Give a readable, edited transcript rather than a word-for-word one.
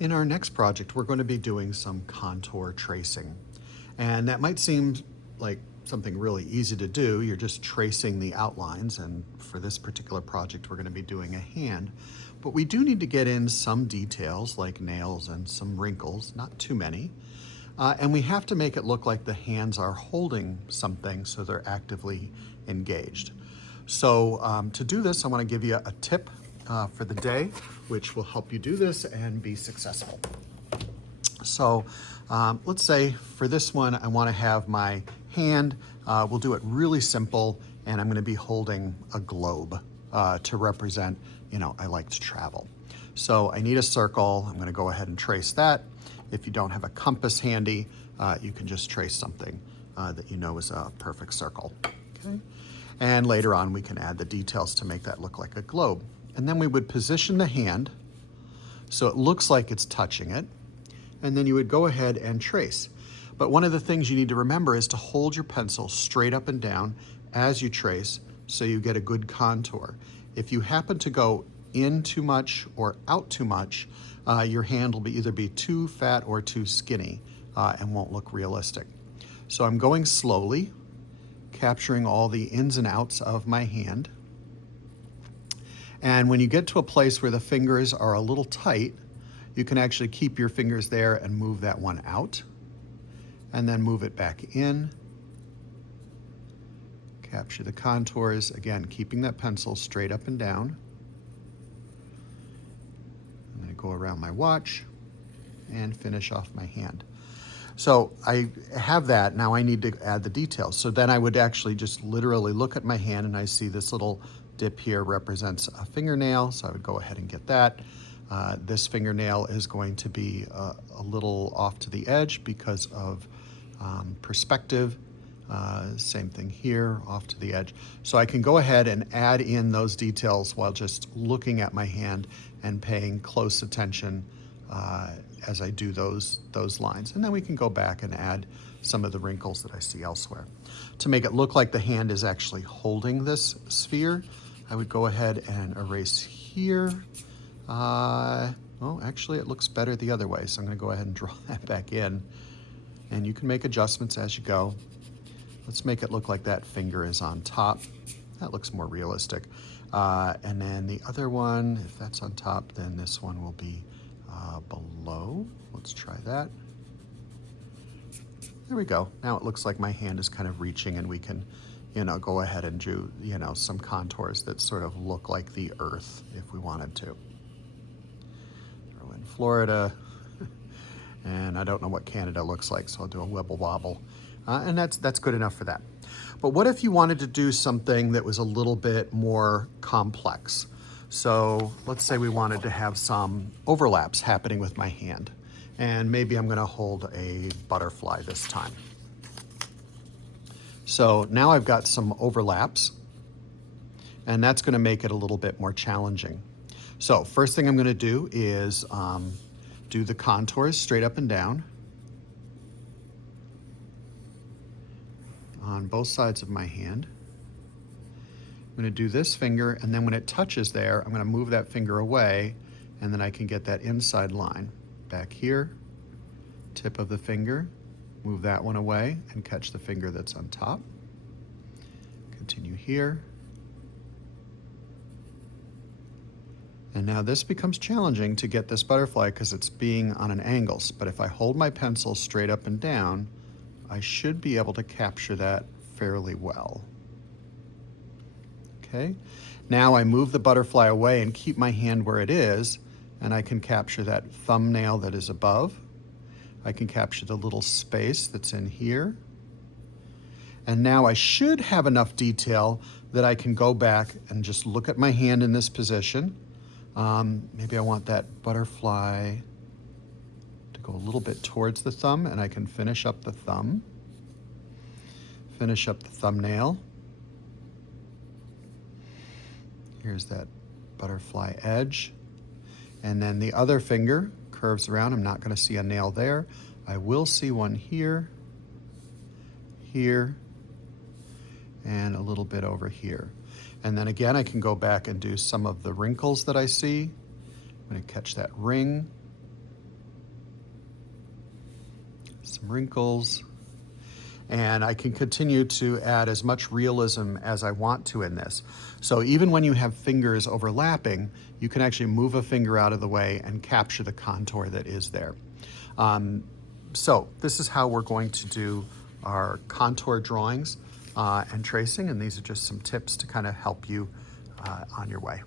In our next project, we're going to be doing some contour tracing. And that might seem like something really easy to do. You're just tracing the outlines. And for this particular project, we're going to be doing a hand. But we do need to get in some details like nails and some wrinkles, not too many. And we have to make it look like the hands are holding something so they're actively engaged. So to do this, I want to give you a tip for the day, which will help you do this and be successful. So let's say for this one, I want to have my hand. We'll do it really simple, and I'm going to be holding a globe to represent, I like to travel. So I need a circle. I'm going to go ahead and trace that. If you don't have a compass handy, you can just trace something that you know is a perfect circle. Okay? And later on, we can add the details to make that look like a globe. And then we would position the hand so it looks like it's touching it. And then you would go ahead and trace. But one of the things you need to remember is to hold your pencil straight up and down as you trace so you get a good contour. If you happen to go in too much or out too much, your hand will either be too fat or too skinny and won't look realistic. So I'm going slowly, capturing all the ins and outs of my hand. And when you get to a place where the fingers are a little tight, you can actually keep your fingers there and move that one out, and then move it back in. Capture the contours, again, keeping that pencil straight up and down. I'm going to go around my watch and finish off my hand. So I have that. Now I need to add the details. So then I would actually just literally look at my hand, and I see this little dip here represents a fingernail. So I would go ahead and get that. This fingernail is going to be a little off to the edge because of perspective. Same thing here, off to the edge. So I can go ahead and add in those details while just looking at my hand and paying close attention as I do those lines. And then we can go back and add some of the wrinkles that I see elsewhere. To make it look like the hand is actually holding this sphere, I would go ahead and erase here. Well, actually it looks better the other way, so I'm going to go ahead and draw that back in. And you can make adjustments as you go. Let's make it look like that finger is on top. That looks more realistic. And then the other one, if that's on top, then this one will be below. Let's try that. There we go. Now it looks like my hand is kind of reaching, and we can, go ahead and do, some contours that sort of look like the earth if we wanted to. Throw in Florida. And I don't know what Canada looks like, so I'll do a wibble wobble. And that's good enough for that. But what if you wanted to do something that was a little bit more complex? So let's say we wanted to have some overlaps happening with my hand. And maybe I'm going to hold a butterfly this time. So now I've got some overlaps, and that's going to make it a little bit more challenging. So first thing I'm going to do is do the contours straight up and down on both sides of my hand. I'm going to do this finger, and then when it touches there, I'm going to move that finger away, and then I can get that inside line. Back here, tip of the finger, move that one away and catch the finger that's on top. Continue here. And now this becomes challenging to get this butterfly because it's being on an angle. But if I hold my pencil straight up and down, I should be able to capture that fairly well. Okay, now I move the butterfly away and keep my hand where it is, and I can capture that thumbnail that is above. I can capture the little space that's in here. And now I should have enough detail that I can go back and just look at my hand in this position. Maybe I want that butterfly to go a little bit towards the thumb, and I can finish up the thumb. Finish up the thumbnail. Here's that butterfly edge. And then the other finger curves around. I'm not going to see a nail there. I will see one here, here, and a little bit over here. And then again, I can go back and do some of the wrinkles that I see. I'm going to catch that ring. some wrinkles. And I can continue to add as much realism as I want to in this. So even when you have fingers overlapping, you can actually move a finger out of the way and capture the contour that is there. So this is how we're going to do our contour drawings and tracing, and these are just some tips to kind of help you on your way.